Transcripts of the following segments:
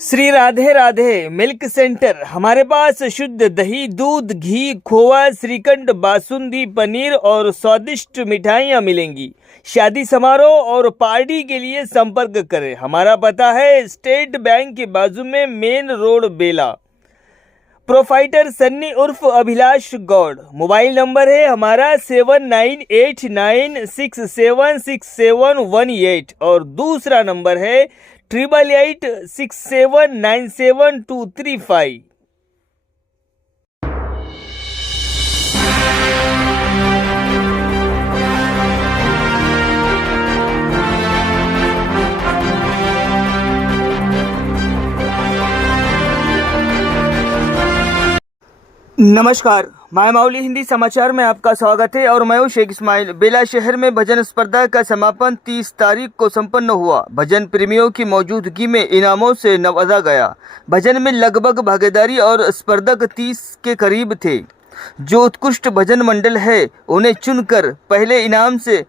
Shri Radhe Radhe milk centre. हमारे pass शुद्ध दही, दूध, घी, खोवा, श्रीखंड, बासुंदी, पनीर और स्वादिष्ट मिठाइयाँ मिलेंगी। शादी समारोह और पार्टी के लिए संपर्क करें। हमारा पता है स्टेट बैंक के बाजू में, मेन रोड, बेला। प्रोफाइटर सन्नी उर्फ अभिलाष गौड़। मोबाइल नंबर है हमारा 7989676718 और दूसरा नंबर है 8886797235। नमस्कार, माय माउली हिंदी समाचार में आपका स्वागत है और मैं हूं शेख इस्माइल। बेला शहर में भजन स्पर्धा का समापन 30 तारीख को संपन्न हुआ। भजन प्रेमियों की मौजूदगी में इनामों से नवाजा गया। भजन में लगभग भागीदारी और स्पर्धक 30 के करीब थे। जो उत्कृष्ट भजन मंडल है उन्हें चुनकर पहले इनाम से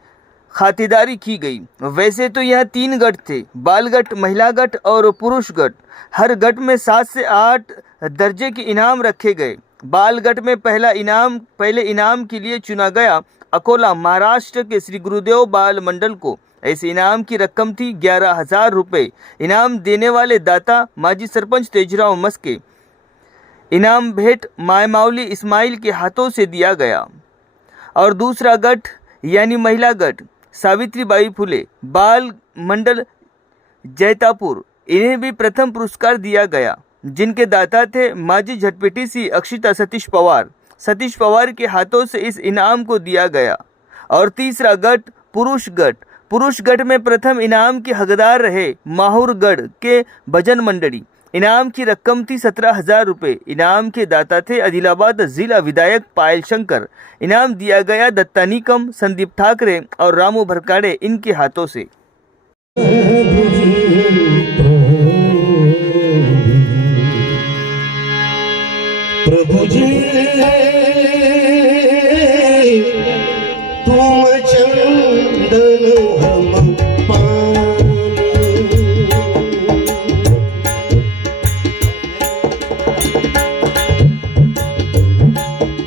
खातिरदारी की गई। वैसे तो यह 3 गट थे, बाल गट, महिला गट और पुरुष गट। हर गट में 7 से 8 दर्जे के इनाम रखे गए। बाल गट में पहले इनाम के लिए चुना गया अकोला, महाराष्ट्र के श्री गुरुदेव बाल मंडल को। ऐसे इनाम की रकम थी 11,000 रुपये। इनाम देने वाले दाता माजी सरपंच तेजराव मस्के। इनाम भेंट माय माउली इस्माइल के हाथों से दिया गया। और दूसरा गट यानी महिला गट सावित्रीबाई फुले बाल मंडल जैतापुर, इन्हें भी प्रथम पुरस्कार दिया गया, जिनके दाता थे माजी झटपीटीसी अक्षिता सतीश पवार के हाथों से इस इनाम को दिया गया। और तीसरा गट पुरुष गट में प्रथम इनाम के हकदार रहे माहुरगढ़ के भजन मंडली। इनाम की रकम थी 17,000 रुपये। इनाम के दाता थे आदिलाबाद जिला विधायक पायल शंकर। इनाम दिया गया दत्ता निकम, संदीप ठाकरे और रामू भरकाड़े, इनके हाथों से। प्रभु जी तुम चंदन हम पानी।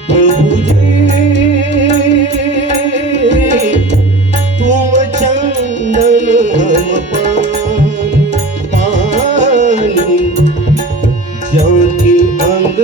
प्रभु जी तुम चंदन हम पानी। ज्योति अंग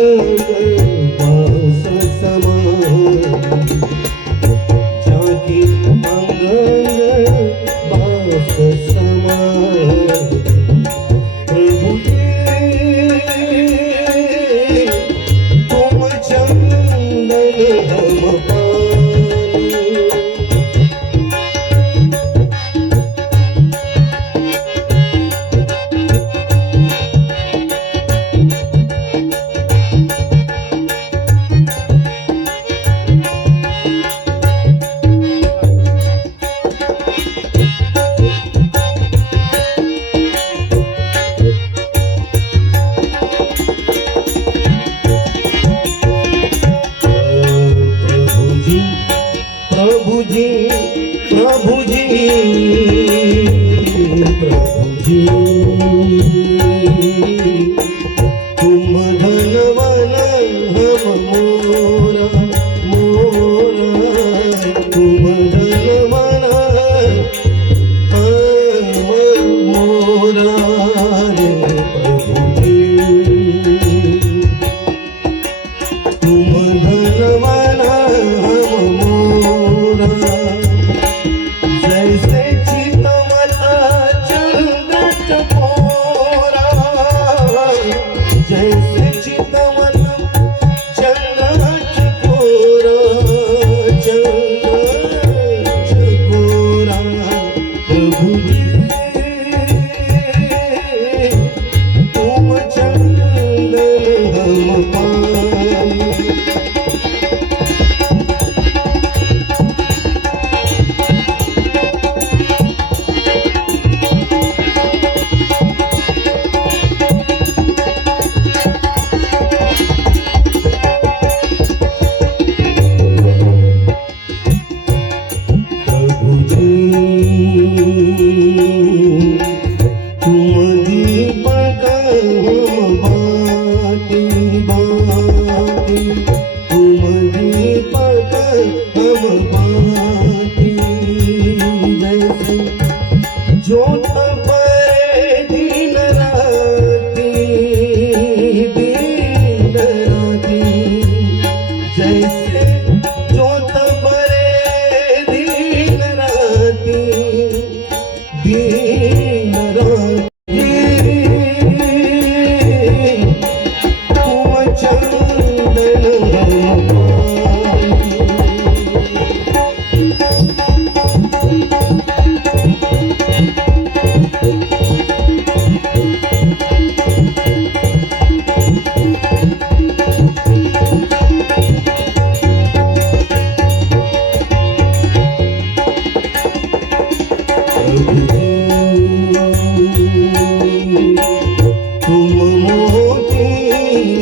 तुम मोती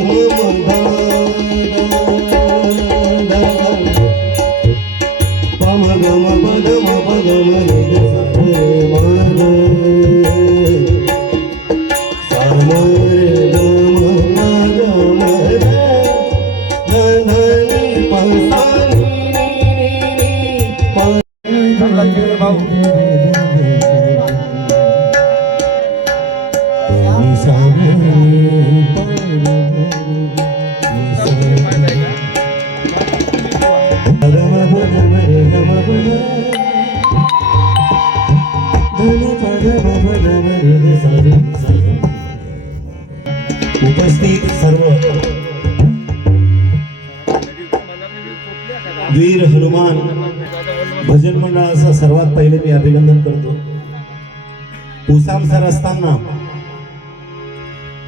हम दादा पम गम पदम पदम उपस्थित सर्व वीर हनुमान भजन मंडळाचं सर्वात पहिले मी अभिनंदन करतो. उसाम सर असताना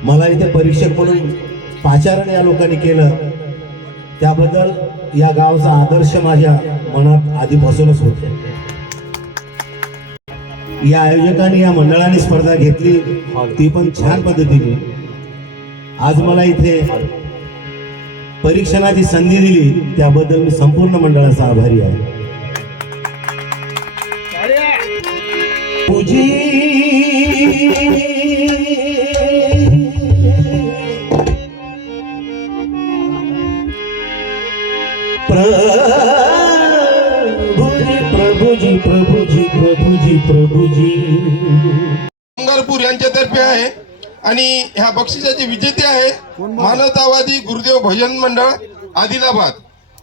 मला इथे परीक्षक म्हणून पाचारण या लोकांनी केलं, त्याबद्दल या गावचा आदर्श माझ्या मनात आधीपासूनच होता. या आयोजकांनी या मंडळाने स्पर्धा घेतली, ती पण छान पद्धतीने. आज मला इथे परीक्षणाची संधी दिली, त्याबद्दल मी संपूर्ण मंडळाचा आभारी आहे. प्रभुजी प्रभुजी प्रभुजी प्रभुजी अंगारपूर यांच्यातर्फे आहे आणि ह्या बक्षिसाचे विजेते आहे मानवतावादी गुरुदेव भजन मंडळ आदिलाबाद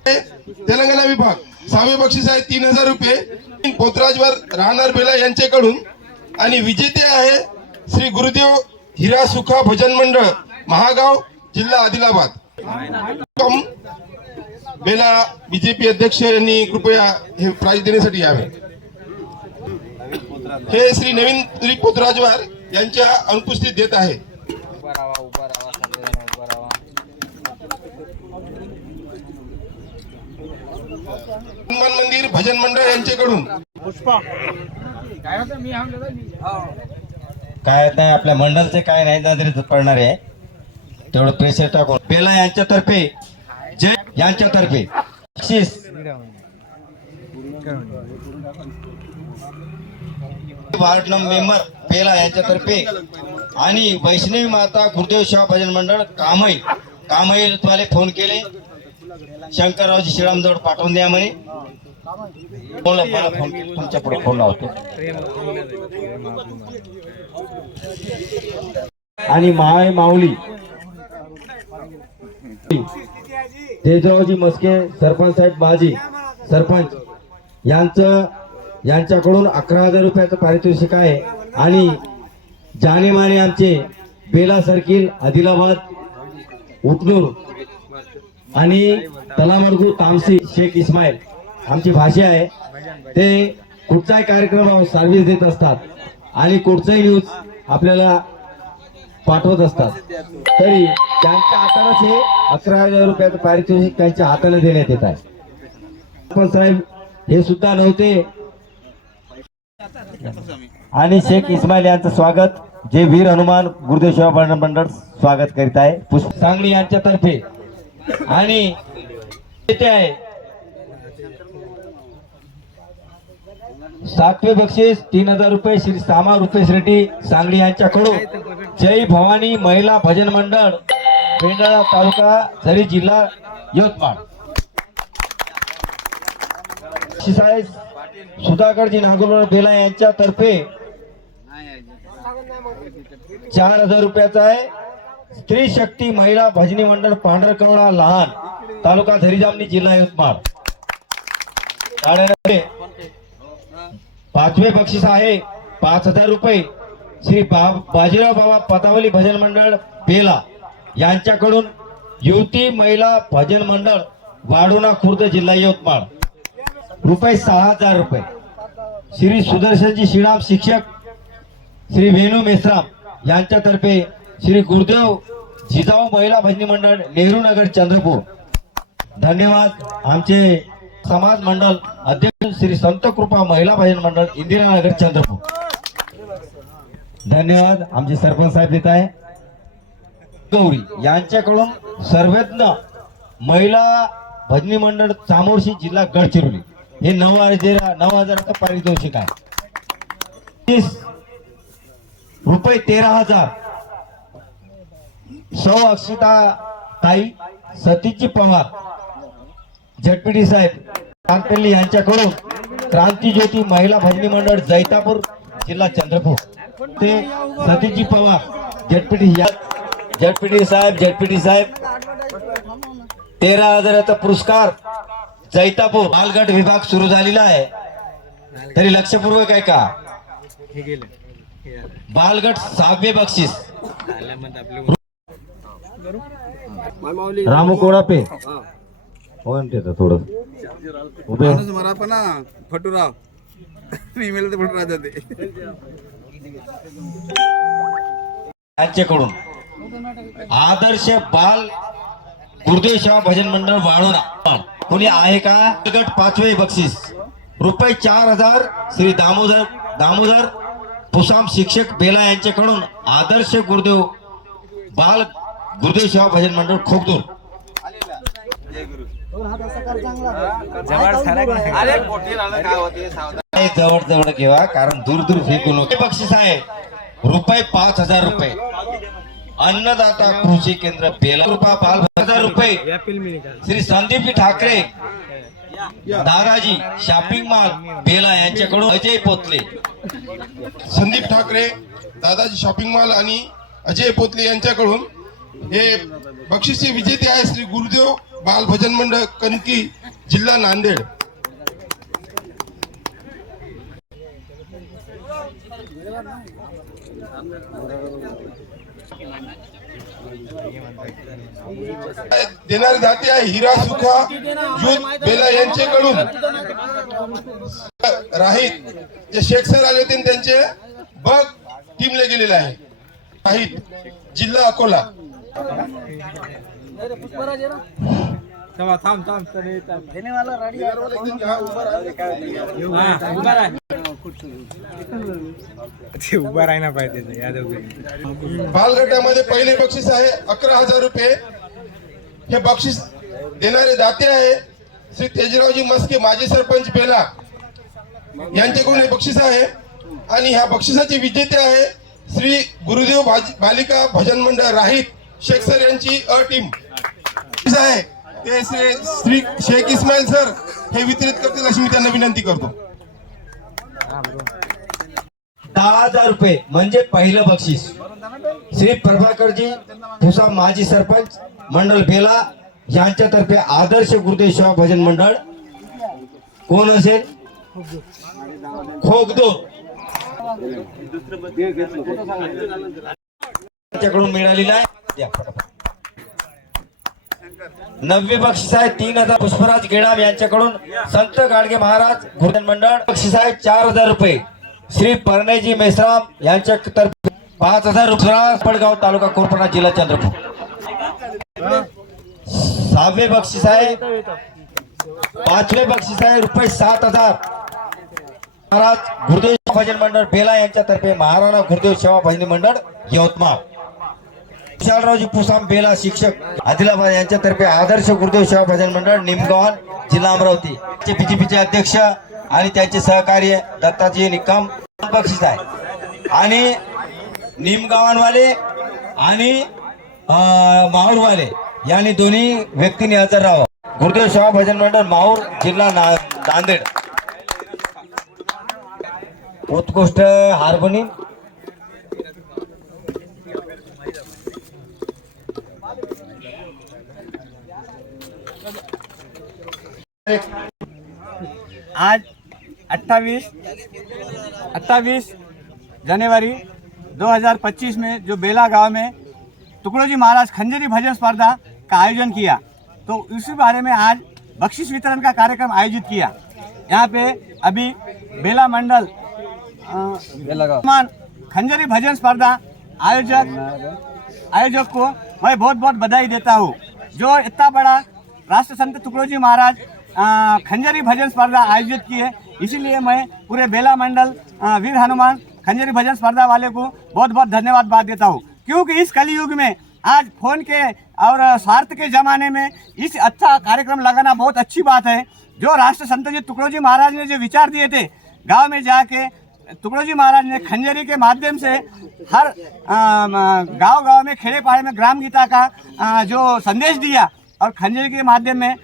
तेलंगणा विभाग. 6वे बक्षीस आहे 3000 रुपये पोतराजवर राहणार बेला यांच्याकडून आणि विजेते आहे श्री गुरुदेव हिरा सुखा भजन मंडळ महागाव जिल्हा आदिलाबाद. बेला बीजेपी अध्यक्ष यांनी कृपया हे प्राइज देण्यासाठी यावे. हे श्री नवीन श्री पोतराजवार यांच्या अनुपस्थित देत आहे. हनुमान मंदिर भजन मंडळ यांच्याकडून काय नाही आपल्या मंडळचे काय नाही नजरेत पडणार आहे तेवढं प्रेशर टाकून पेला यांच्यातर्फे जय यांच्यातर्फे बक्षीस वार्ड मेंबर पेला यांच्यातर्फे आणि वैष्णवी माता गुरुदेव सेवा भजन मंडळ कामई तुम्हाला फोन केले शंकररावजी श्रीरामजवळ पाठवून द्या म्हणे. मला फोन तुमच्या पुढे फोन लावतो. आणि माय माऊली तेजरावजी मस्के सरपंच साहेब माजी सरपंच यांच्याकडून 11,000 रुपयाचं पारितोषिक आहे. आणि जानेमाने आमचे बेला सर्किल आदिलाबाद उपनूर आणि तलामडगू तामसी शेख इस्माईल आमची भाषा आहे. ते कुठचाही कार्यक्रम सर्व्हिस देत असतात आणि कुठचाही न्यूज आपल्याला पाठवत असतात. तरी त्यांच्या हातानेच हे 11,000 रुपयाचं पारितोषिक त्यांच्या हाताने देण्यात येत आहे. सरपंच साहेब हे सुद्धा नव्हते आणि शेख इस्माईल यांचं स्वागत जे वीर हनुमान गुरुदेव सेवा भजन मंडळ स्वागत करीत आहे पुष्प सांगली यांच्यातर्फे. आणि येथे आहे 7वे बक्षीस 3000 रुपये श्री सामा रुपेश रेड्डी सांगली यांच्याकडून जय भवानी महिला भजन मंडळ पेंडाळा तालुका झरी जिल्हा यवतमाळ. बक्षीस सुधाकरजी नागोलवार बेला यांच्यातर्फे 4000 रुपयाचा आहे. स्त्री शक्ती महिला भजनी मंडळ पांढरकवडा लहान तालुका झरी जिल्हा यवतमाळ. 5वे बक्षीस आहे 5000 रुपये श्री बाजीराव बाबा पतावली भजन मंडळ बेला यांच्याकडून युवती महिला भजन मंडळ वाडोना खुर्द जिल्हा यवतमाळ. रुपये 6000 रुपये श्री सुदर्शनजी श्रीराम शिक्षक श्री वेणू मेश्राम यांच्यातर्फे श्री गुरुदेव जिजाऊ महिला भजनी मंडळ नेहरू नगर चंद्रपूर. धन्यवाद. आमचे समाज मंडळ अध्यक्ष श्री संत कृपा महिला भजन मंडळ इंदिरानगर चंद्रपूर. धन्यवाद. आमचे सरपंच साहेब देत आहे. गौरी यांच्याकडून सर्वज्ञ महिला भजनी मंडळ चामोर्शी जिल्हा गडचिरोली हे 9,000चं पारितोषिक आहे. 30 रुपये 13,000 सौ अक्षिता ताई सतीची पवार झटपीटी साहेब कांतली यांच्याकडून क्रांती ज्योती महिला भजनी मंडळ जैतापूर जिल्हा चंद्रपूर ते सतीची पवार झटपीटी साहेब 13,000चा पुरस्कार जैतापूर बालगट विभाग सुरू झालेला आहे. तरी लक्षपूर्वक आहे का? बालगट 6वे बक्षीस रामू कोडापे म्हणते थोडं उभे मला पण फटुराव ईमेल ते फटुराव जाते यांच्याकडून आदर्श बाल गुरुदेव सेवा भजन मंडळ वाढोरा कोणी आहे का? गट 5वे बक्षीस रुपये 4,000 श्री दामोदर पुसाम शिक्षक बेला यांच्याकडून आदर्श गुरुदेव बाल गुरुदेव सेवा भजन मंडळ खोकदूर जवळ घेवा कारण दूर फेकू नको. बक्षीस आहे रुपये 5,000 रुपये अन्नदाता कृषी केंद्र बेला रुपये 5,000 रुपये श्री संदीप ठाकरे दादाजी शॉपिंग मॉल बेला यांच्याकडून अजय पोतले. संदीप ठाकरे दादाजी शॉपिंग मॉल आणि अजय पोतले यांच्याकडून हे बक्षीसचे विजेते आहे श्री गुरुदेव बाल भजन मंडळ कणकी जिल्हा नांदेड. देणारे दाते आहे हिरा सुखा युथ बेला यांच्याकडून राहीत जे शेख सर आले होते त्यांचे बघ टीमला गेलेले आहे. राहीत जिल्हा अकोला. उभा राहायला पाहिजे. बालगटामध्ये पहिले बक्षीस आहे 11,000 रुपये. हे बक्षीस देणारे दाते आहे श्री तेजरावजी मस्के माजी सरपंच बेला यांच्याकडून हे बक्षीस आहे. आणि ह्या बक्षिसाचे विजेते आहे श्री गुरुदेव बालिका भजन मंडळ राहीत शेख सर यांची टीम आहे. ते श्री शेख इस्माईल सर हे वितरित करतील अशी मी त्यांना विनंती करतो. 10,000 रुपये म्हणजे पहिलं बक्षीस श्री प्रभाकरजी पुसा माजी सरपंच मंडळ बेला यांच्यातर्फे आदर्श गुरुदेव सेवा भजन मंडळ कोण असेल खोगदो त्यांच्याकडून मिळालेला आहे. 9वे बक्षीस आहे 3,000 पुष्पराज गेडाम यांच्याकडून संत गाडगे महाराज गुरुजन मंडळ. बक्षीस आहे 4,000 रुपये श्री परनेजी मेश्राम यांच्या तर्फे 5,000 रुपये पडगाव तालुका कोरपडा जिल्हा चंद्रपूर. 6वे बक्षीस आहे 5वे बक्षीस आहे रुपये 7,000 महाराज गुरुदेव सेवा भजन मंडळ बेला यांच्यातर्फे महाराणा गुरुदेव सेवा भजनी मंडळ यवतमाळ. विशालरावजी पुसाम बेला शिक्षक आदिलाबाद यांच्यातर्फे आदर्श गुरुदेव सेवा भजन मंडळ निमगावन जिल्हा अमरावती. बीजेपीचे अध्यक्ष आणि त्यांचे सहकार्य दत्ताजी निकम बक्षीस आहे. आणि निमगावांवाले आणि माहूरवाले यांनी दोन्ही व्यक्तींनी हजर राहावं. गुरुदेव सेवा भजन मंडळ माहूर जिल्हा नांदेड. उत्कृष्ट हार्मोनियम आज 28 जनवरी 2025 में जो बेला गांव में टुकड़ोजी महाराज खंजरी भजन स्पर्धा का आयोजन किया, तो उसी बारे में आज बख्शिश वितरण का कार्यक्रम आयोजित किया. यहाँ पे अभी बेला मंडल खंजरी भजन स्पर्धा आयोजक को मैं बहुत बहुत बधाई देता हूँ. जो इतना बड़ा राष्ट्र संत टुकड़ोजी महाराज खंजरी भजन स्पर्धा आयोजित किए, इसीलिए मैं पूरे बेला मंडल वीर हनुमान खंजरी भजन स्पर्धा वाले को बहुत बहुत धन्यवाद देता हूँ. क्योंकि इस कलयुग में आज फोन के और स्वार्थ के जमाने में इस अच्छा कार्यक्रम लगाना बहुत अच्छी बात है। जो राष्ट्र संत जी तुकडोजी महाराज ने जो विचार दिए थे, गांव में जाके तुकडोजी महाराज ने खंजरी के माध्यम से हर गांव में खेड़े पाड़े में ग्राम गीता का जो संदेश दिया, और खंजरी के माध्यम में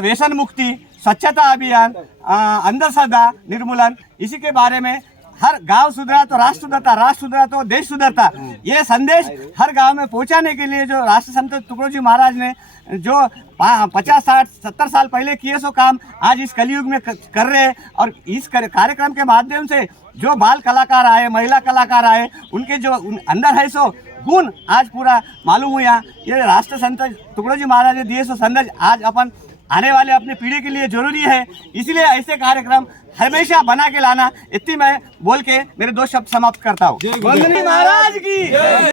व्यसन मुक्ति, स्वच्छता अभियान, अंधश्रद्धा निर्मूलन, इसी के बारे में हर गांव सुधरा तो राष्ट्र सुधरता, राष्ट्र सुधरा तो देश सुधरता, ये संदेश हर गांव में पहुंचाने के लिए जो राष्ट्र संत तुकडोजी महाराज ने जो 50, 60, 70 साल पहले किए सो काम आज इस कलयुग में कर रहे हैं। और इस कार्यक्रम के माध्यम से जो बाल कलाकार आए, महिला कलाकार आए, उनके जो अंदर है सो गुण आज पूरा मालूम हुआ। ये राष्ट्र संत तुकडोजी महाराज ने दिए सो संदेश आज अपन आने वाले अपने पीढ़ी के लिए जरूरी है। इसलिए ऐसे कार्यक्रम हमेशा बना के लाना, इतनी मैं बोल के मेरे दो शब्द समाप्त करता हूँ। महाराज की